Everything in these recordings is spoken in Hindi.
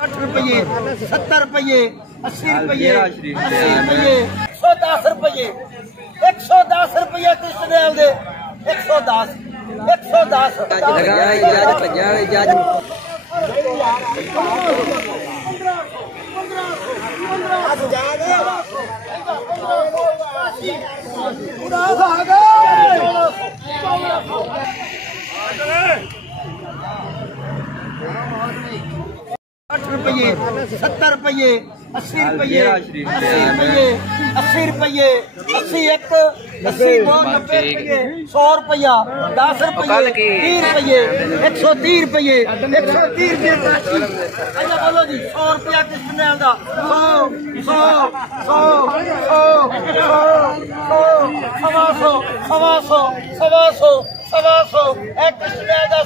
रुपये 70 रुपये 80 रुपये 80 रुपये 110 रुपये 110 रुपये कृष्णदयाल दे 110 रुपये 70 रुपये 80 रुपये 80 रुपये 80 रुपये 80 एक 80 दो 90 रुपये 100 रुपया 10 रुपये 30 रुपये 130 रुपये 130 रुपये अच्छा बोलो जी 100 रुपया किसने आंदा 100 एक किसने आंदा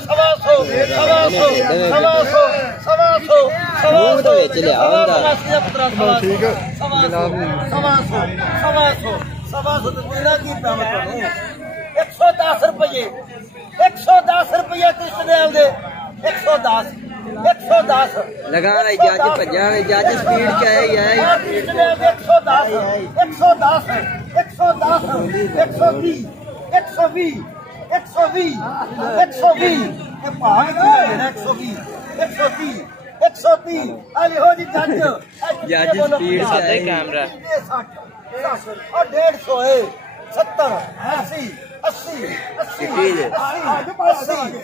110 रुपये 110 रुपये कृष्णदयाल दे 110 लगा जज भजा जज स्पीड क्या है 130 अली हो जी जज स्पीड से कैमरा 60 और 150 70 80 180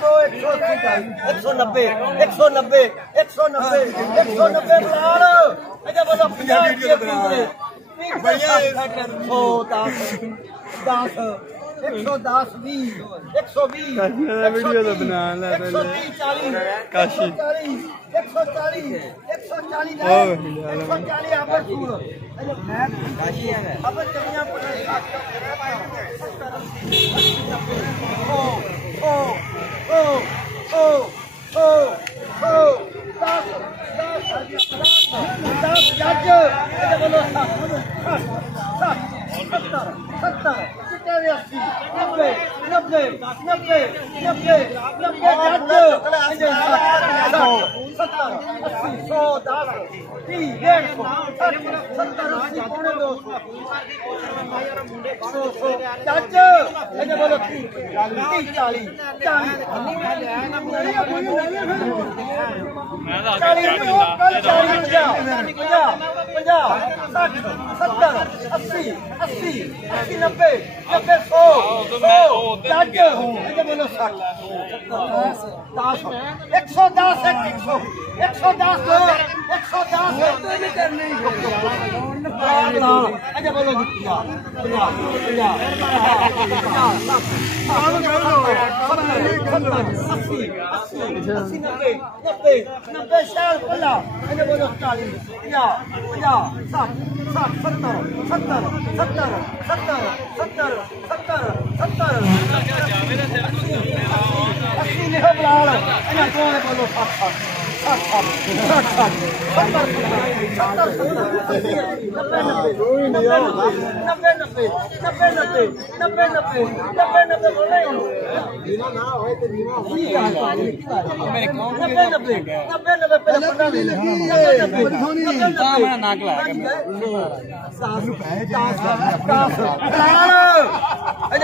दो 190 अच्छा बोलो 110 120 वीडियो तो बना ला 140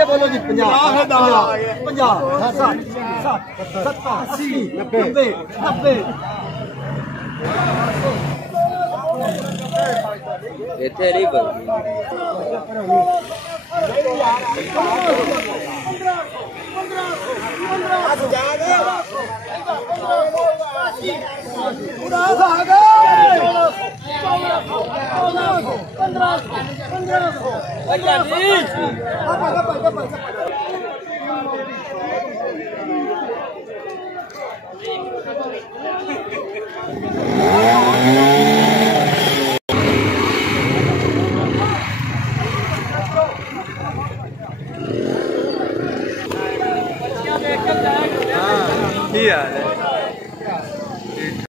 बोलो जी 50 इतने नहीं बनती Thank you.